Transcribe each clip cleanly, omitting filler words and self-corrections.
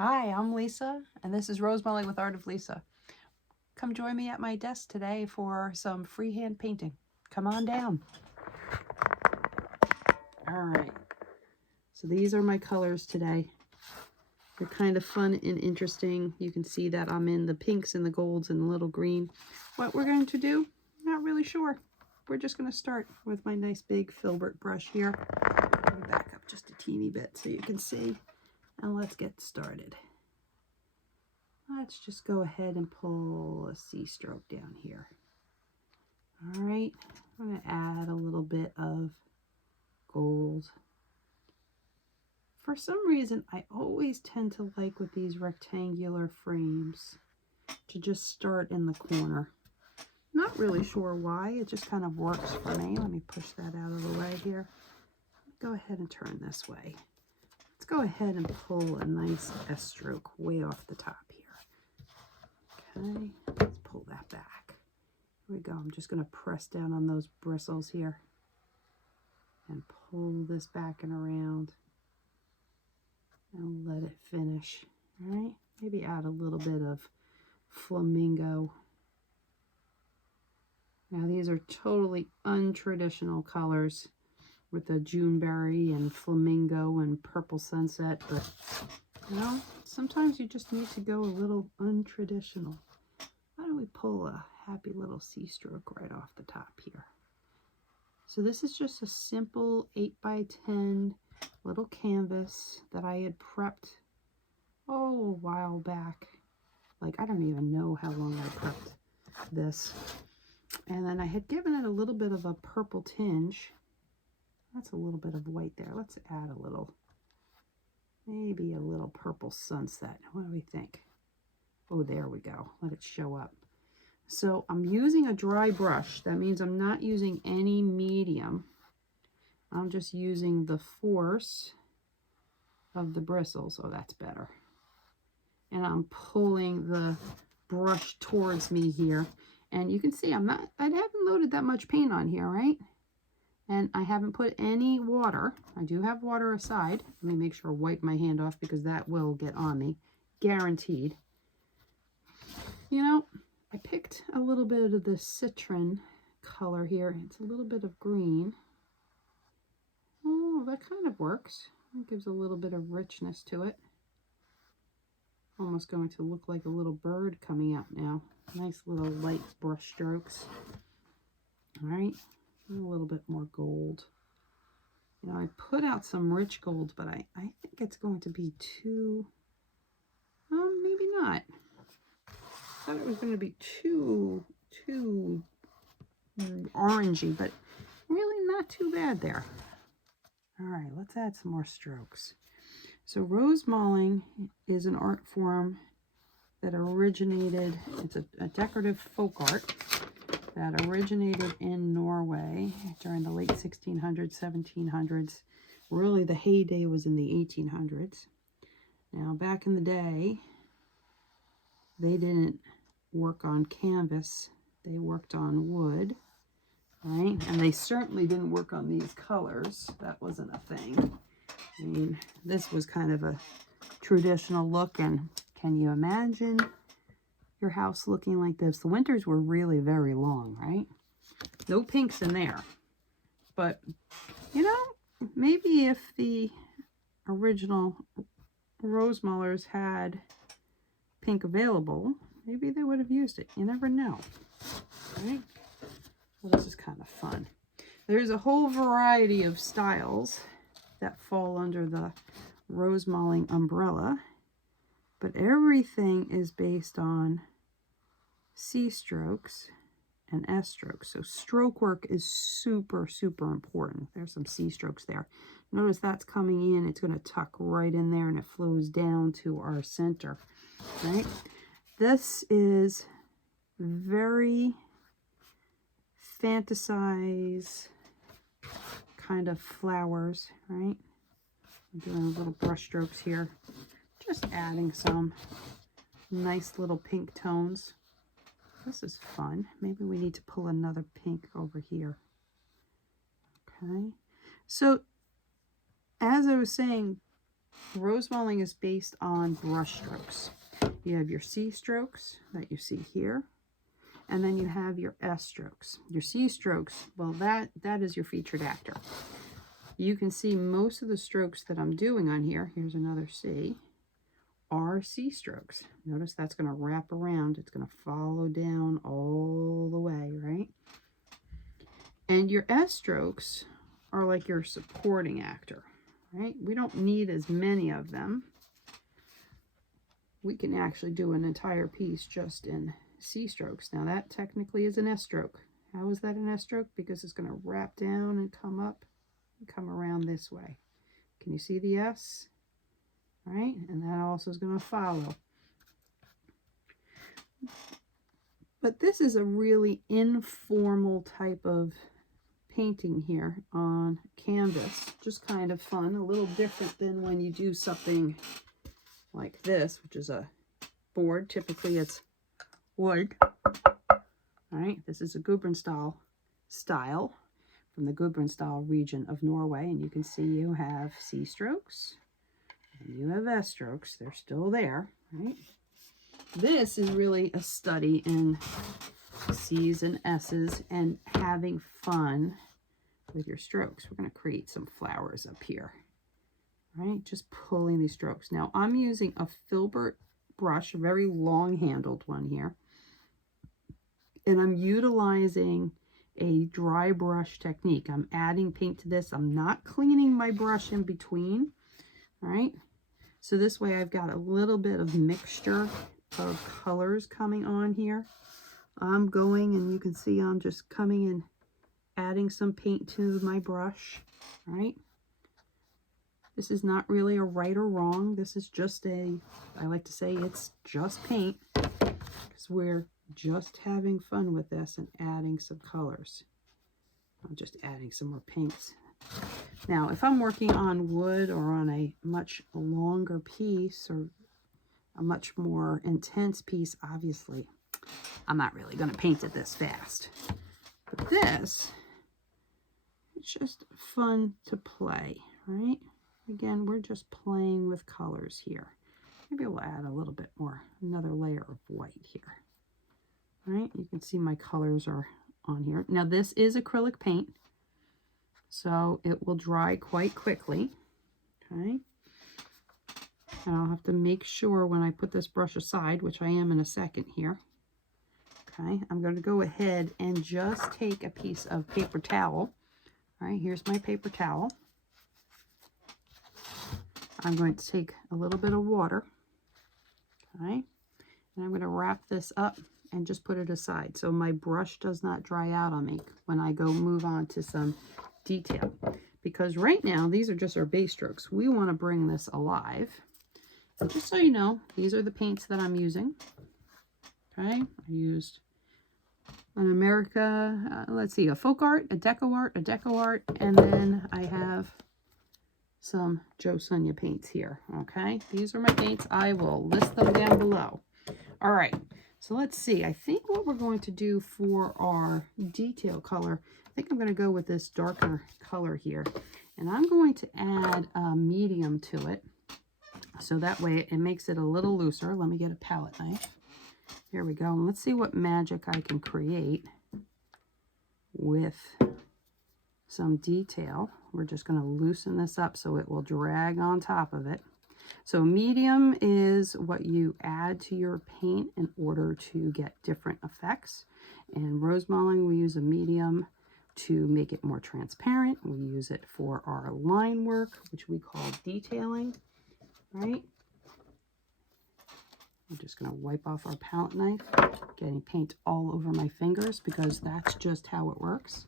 Hi, I'm Lisa, and this is Rosemaling with Art of Lisa. Come join me at my desk today for some freehand painting. Come on down. All right, so these are my colors today. They're kind of fun and interesting. You can see that I'm in the pinks and the golds and the little green. What we're going to do, not really sure. We're just going to start with my nice big filbert brush here. Let me back up just a teeny bit so you can see, and let's get started. Let's just go ahead and pull a C stroke down here. All right, I'm going to add a little bit of gold. For some reason, I always tend to like with these rectangular frames to just start in the corner. Not really sure why, it just kind of works for me. Let me push that out of the way here. Go ahead and turn this way. Let's go ahead and pull a nice S stroke way off the top here. Okay, let's pull that back. Here we go. I'm just going to press down on those bristles here and pull this back and around and let it finish. All right, maybe add a little bit of flamingo. Now these are totally untraditional colors with the Juneberry and flamingo and purple sunset, but you know, sometimes you just need to go a little untraditional. Why don't we pull a happy little C stroke right off the top here? So this is just a simple 8x10 little canvas that I had prepped, a while back. Like, I don't even know how long I prepped this. And then I had given it a little bit of a purple tinge. That's a little bit of white there. Let's add a little, maybe a little purple sunset. What do we think? Oh, there we go. Let it show up. So I'm using a dry brush. That means I'm not using any medium. I'm just using the force of the bristles. Oh, that's better. And I'm pulling the brush towards me here. And you can see I haven't loaded that much paint on here, right? And I haven't put any water. I do have water aside. Let me make sure I wipe my hand off because that will get on me. Guaranteed. You know, I picked a little bit of the citron color here. It's a little bit of green. Oh, that kind of works. It gives a little bit of richness to it. Almost going to look like a little bird coming out now. Nice little light brush strokes. All right, a little bit more gold. You know, I put out some rich gold, but I think it's going to be too, maybe not. I thought it was going to be too orangey, but really not too bad there. All right, let's add some more strokes. So Rosemaling is an art form that originated, it's a decorative folk art that originated in Norway during the late 1600s, 1700s. Really, the heyday was in the 1800s. Now, back in the day, they didn't work on canvas. They worked on wood, right? And they certainly didn't work on these colors. That wasn't a thing. I mean, this was kind of a traditional look, and can you imagine your house looking like this? The winters were really very long, right? No pinks in there. But, you know, maybe if the original Rosemalers had pink available, maybe they would have used it. You never know, right? Well, this is kind of fun. There's a whole variety of styles that fall under the Rosemaling umbrella, but everything is based on C strokes and S strokes. So stroke work is super, super important. There's some C strokes there. Notice that's coming in. It's going to tuck right in there, and it flows down to our center, right? This is very fantasize kind of flowers, right? I'm doing little brush strokes here, just adding some nice little pink tones. This is fun. Maybe we need to pull another pink over here. Okay, so as I was saying, Rosemaling is based on brush strokes. You have your C strokes that you see here, and then you have your S strokes. Your C strokes, well, that is your featured actor. You can see most of the strokes that I'm doing on here, here's another C, are C strokes. Notice that's going to wrap around. It's going to follow down all the way, right? And your S strokes are like your supporting actor, right? We don't need as many of them. We can actually do an entire piece just in C strokes. Now that technically is an S stroke. How is that an S stroke? Because it's going to wrap down and come up and come around this way. Can you see the S? Right? And that also is going to follow. But this is a really informal type of painting here on canvas. Just kind of fun, a little different than when you do something like this, which is a board. Typically it's wood. All right, this is a Gudbrandsdal style from the Gudbrandsdal region of Norway, and you can see you have C strokes and you have S strokes. They're still there, right? This is really a study in C's and S's and having fun with your strokes. We're going to create some flowers up here, right? Just pulling these strokes. Now I'm using a filbert brush, a very long handled one here, and I'm utilizing a dry brush technique. I'm adding paint to this. I'm not cleaning my brush in between, right? So this way I've got a little bit of mixture of colors coming on here. I'm going, and you can see I'm just coming and adding some paint to my brush, right? This is not really a right or wrong. This is just I like to say it's just paint, because we're just having fun with this and adding some colors. I'm just adding some more paints. Now, if I'm working on wood or on a much longer piece or a much more intense piece, obviously, I'm not really going to paint it this fast. But this, it's just fun to play, right? Again, we're just playing with colors here. Maybe we'll add a little bit more, another layer of white here. Right? You can see my colors are on here. Now this is acrylic paint, so it will dry quite quickly. Okay? And I'll have to make sure when I put this brush aside, which I am in a second here. Okay, I'm going to go ahead and just take a piece of paper towel. All right, here's my paper towel. I'm going to take a little bit of water. Okay, and I'm going to wrap this up and just put it aside so my brush does not dry out on me when I go move on to some detail. Because right now, these are just our base strokes. We want to bring this alive. And just so you know, these are the paints that I'm using. Okay, I used an America, let's see, a folk art, a deco art, and then I have some Joe Sonia paints here. Okay, these are my paints. I will list them down below. All right, so let's see. I think what we're going to do for our detail color, I think I'm going to go with this darker color here, and I'm going to add a medium to it, so that way it makes it a little looser. Let me get a palette knife. Here we go. And let's see what magic I can create with some detail. We're just going to loosen this up so it will drag on top of it. So medium is what you add to your paint in order to get different effects. In Rosemaling, we use a medium to make it more transparent. We use it for our line work, which we call detailing, right? I'm just going to wipe off our palette knife, getting paint all over my fingers because that's just how it works.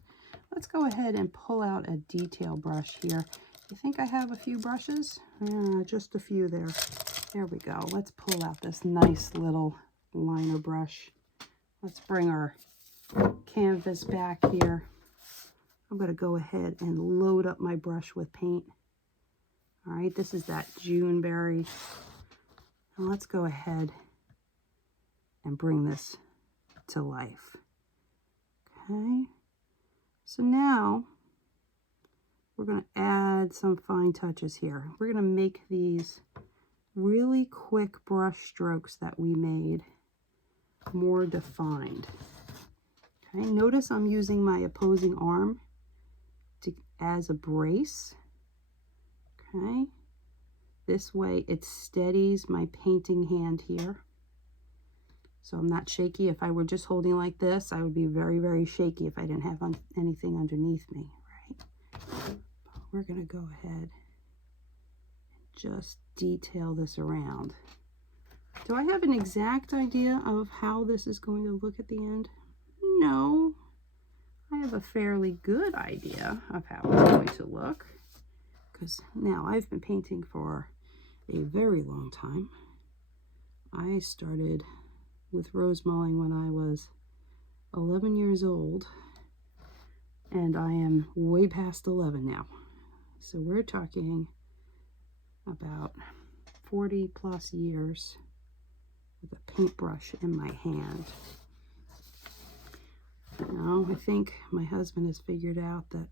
Let's go ahead and pull out a detail brush here. You think I have a few brushes? Just a few there. There we go. Let's pull out this nice little liner brush. Let's bring our canvas back here. I'm going to go ahead and load up my brush with paint. All right, this is that Juneberry. Now let's go ahead and bring this to life. Okay, so now we're going to add some fine touches here. We're going to make these really quick brush strokes that we made more defined. Okay, notice I'm using my opposing arm as a brace. Okay, this way it steadies my painting hand here. So I'm not shaky. If I were just holding like this, I would be very, very shaky if I didn't have anything underneath me, right? But we're going to go ahead and just detail this around. Do I have an exact idea of how this is going to look at the end? No. I have a fairly good idea of how it's going to look, because now I've been painting for a very long time. I started with Rosemaling when I was 11 years old, and I am way past 11 now. So we're talking about 40 plus years with a paintbrush in my hand. Now, I think my husband has figured out that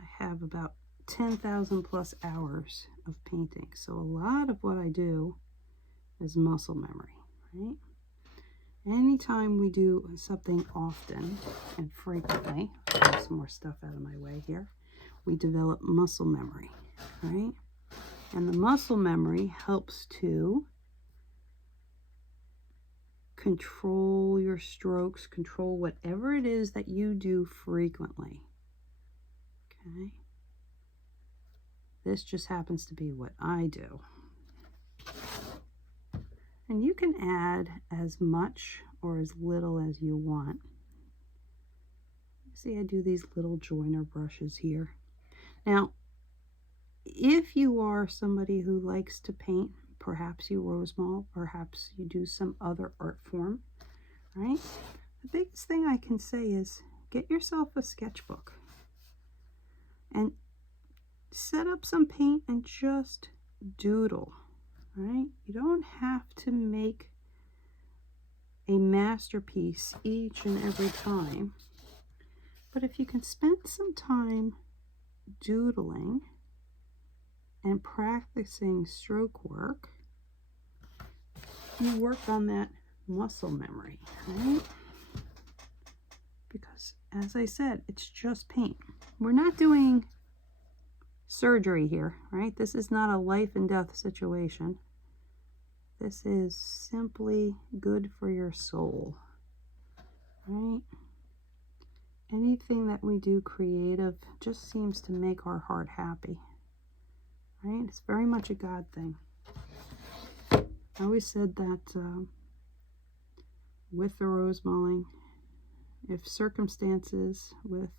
I have about 10,000 plus hours of painting. So a lot of what I do is muscle memory, right? Anytime we do something often and frequently, I'll have some more stuff out of my way here, we develop muscle memory, right? And the muscle memory helps to control your strokes, control whatever it is that you do frequently. Okay? This just happens to be what I do. And you can add as much or as little as you want. See, I do these little joiner brushes here. Now, if you are somebody who likes to paint, perhaps you Rosemall, perhaps you do some other art form, right? The biggest thing I can say is get yourself a sketchbook and set up some paint and just doodle, right? You don't have to make a masterpiece each and every time, but if you can spend some time doodling and practicing stroke work, you work on that muscle memory, right? Because, as I said, it's just paint. We're not doing surgery here, right? This is not a life and death situation. This is simply good for your soul, right? Anything that we do creative just seems to make our heart happy, right? It's very much a God thing. I always said that with the Rosemaling, if circumstances with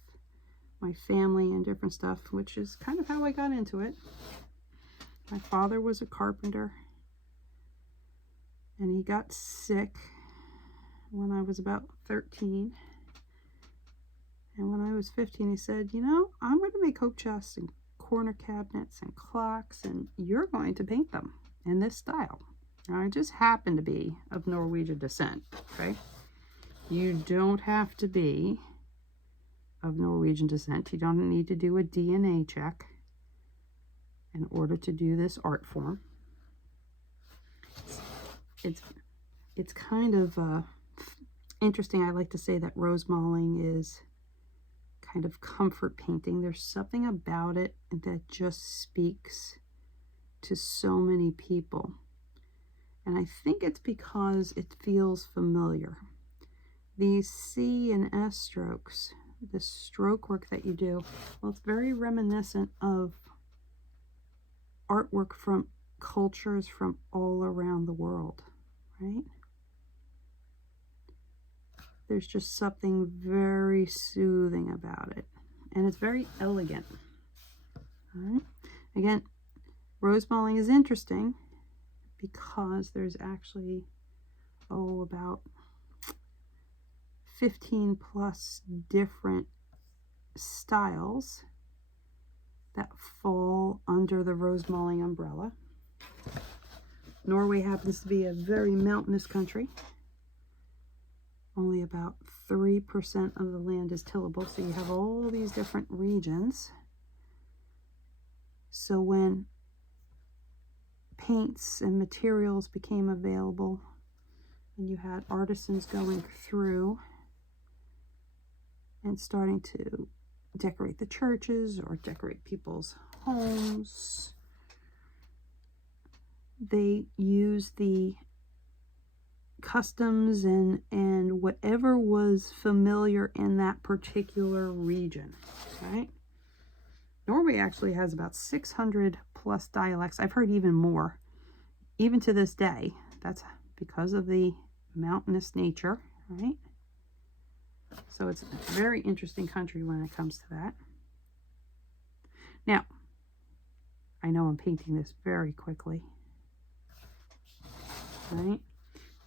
my family and different stuff, which is kind of how I got into it. My father was a carpenter, and he got sick when I was about 13. And when I was 15, he said, you know, I'm going to make oak chests and corner cabinets and clocks, and you're going to paint them in this style. Now, I just happen to be of Norwegian descent, okay? You don't have to be of Norwegian descent. You don't need to do a DNA check in order to do this art form. It's kind of interesting. I like to say that Rosemaling is kind of comfort painting. There's something about it that just speaks to so many people. And I think it's because it feels familiar. These C and S strokes, the stroke work that you do, well, it's very reminiscent of artwork from cultures from all around the world, right? There's just something very soothing about it, and it's very elegant. All right. Again, Rosemaling is interesting because there's actually, about 15 plus different styles that fall under the Rosemaling umbrella. Norway happens to be a very mountainous country. Only about 3% of the land is tillable, so you have all these different regions. So when paints and materials became available and you had artisans going through and starting to decorate the churches or decorate people's homes, they used the customs and whatever was familiar in that particular region, right? Norway actually has about 600 plus dialects. I've heard even more, even to this day. That's because of the mountainous nature, right? So it's a very interesting country when it comes to that. Now, I know I'm painting this very quickly, right?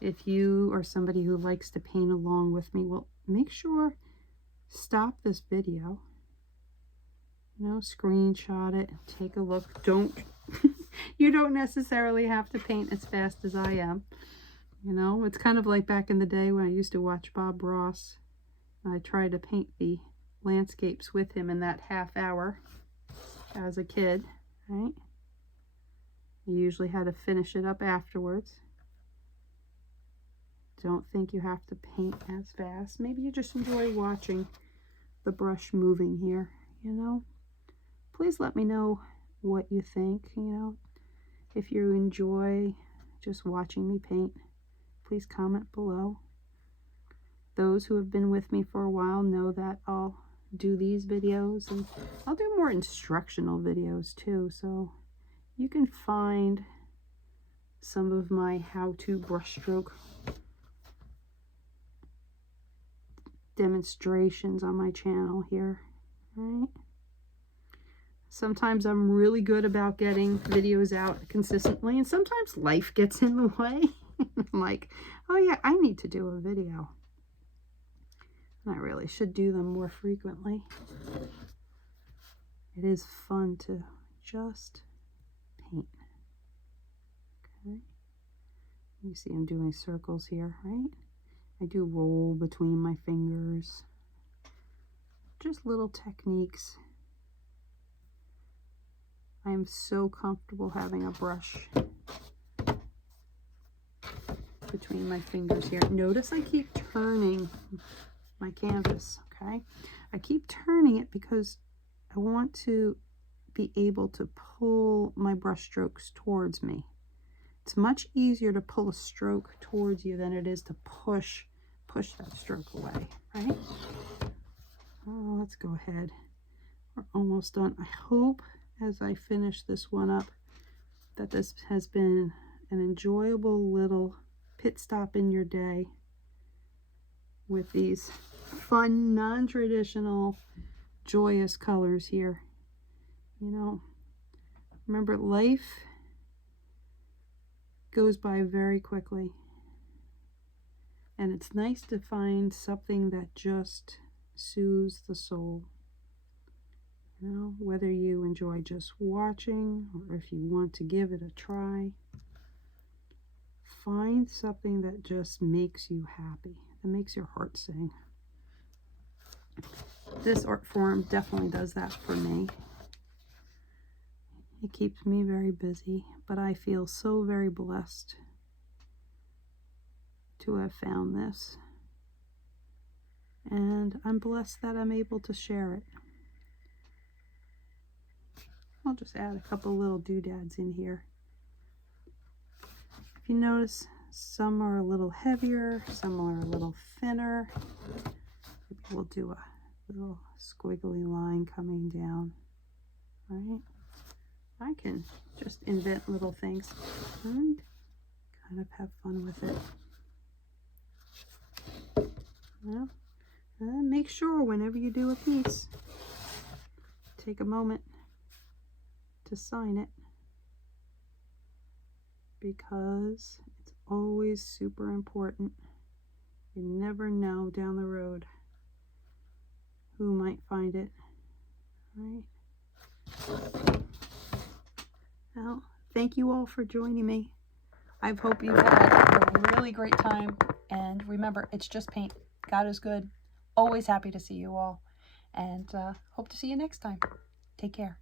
If you are somebody who likes to paint along with me, well, make sure, stop this video, screenshot it, take a look. You don't necessarily have to paint as fast as I am. It's kind of like back in the day when I used to watch Bob Ross. I tried to paint the landscapes with him in that half hour as a kid, right? You usually had to finish it up afterwards. Don't think you have to paint as fast. Maybe you just enjoy watching the brush moving here, Please let me know what you think, If you enjoy just watching me paint, please comment below. Those who have been with me for a while know that I'll do these videos, and I'll do more instructional videos too, so you can find some of my how-to brushstroke demonstrations on my channel here, right? Sometimes I'm really good about getting videos out consistently, and sometimes life gets in the way. I'm like, oh yeah, I need to do a video. And I really should do them more frequently. It is fun to just paint. Okay. You see I'm doing circles here, right? I do roll between my fingers. Just little techniques. I am so comfortable having a brush between my fingers here. Notice I keep turning my canvas, okay? I keep turning it because I want to be able to pull my brush strokes towards me. It's much easier to pull a stroke towards you than it is to push that stroke away, right? Oh, let's go ahead. We're almost done. I hope as I finish this one up that this has been an enjoyable little pit stop in your day with these fun, non-traditional, joyous colors here. Remember, life goes by very quickly, and it's nice to find something that just soothes the soul. Whether you enjoy just watching or if you want to give it a try, find something that just makes you happy, that makes your heart sing. This art form definitely does that for me. It keeps me very busy, but I feel so very blessed to have found this. And I'm blessed that I'm able to share it. I'll just add a couple little doodads in here. If you notice, some are a little heavier, some are a little thinner. Maybe we'll do a little squiggly line coming down, right? I can just invent little things and kind of have fun with it. Well, make sure whenever you do a piece, take a moment to sign it, because it's always super important. You never know down the road who might find it, right? Well, thank you all for joining me. I hope you've had a really great time, and remember, it's just paint. God is good. Always happy to see you all, and hope to see you next time. Take care.